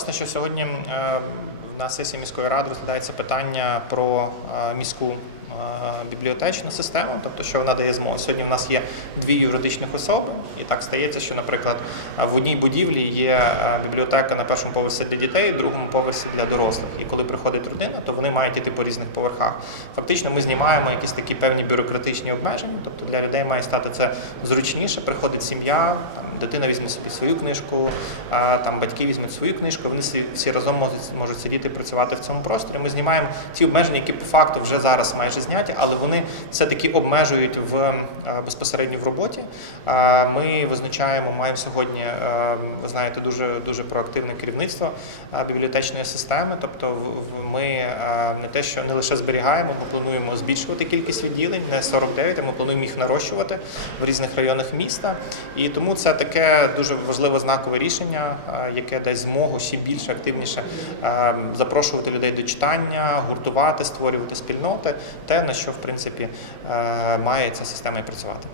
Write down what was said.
власне, що сьогодні е, на сесії міської ради розглядається питання про е, міську бібліотечну систему, тобто що вона дає змогу. Сьогодні в нас є дві юридичних особи, і так стається, що, наприклад, е, в одній будівлі є е, бібліотека на першому поверсі для дітей, в другому поверсі для дорослих. І коли приходить родина, то вони мають іти по різних поверхах. Фактично, ми знімаємо якісь такі певні бюрократичні обмеження, тобто для людей має стати це зручніше. Приходить сім'я, дитина візьме собі свою книжку, а, там батьки візьмуть свою книжку, вони всі, разом можуть, сидіти працювати в цьому просторі. Ми знімаємо ті обмеження, які по факту вже зараз майже зняті, але вони все-таки обмежують в е, безпосередньо в роботі. Ми визначаємо, маємо сьогодні, е, ви знаєте, дуже дуже проактивне керівництво е, бібліотечної системи. Тобто, ми не те, що не лише зберігаємо, ми плануємо збільшувати кількість відділень, не 49, а ми плануємо їх нарощувати в різних районах міста. І тому це таке дуже важливе знакове рішення, яке дасть змогу ще більше активніше запрошувати людей до читання, гуртувати, створювати спільноти, те на що в принципі е, має ця система і працювати.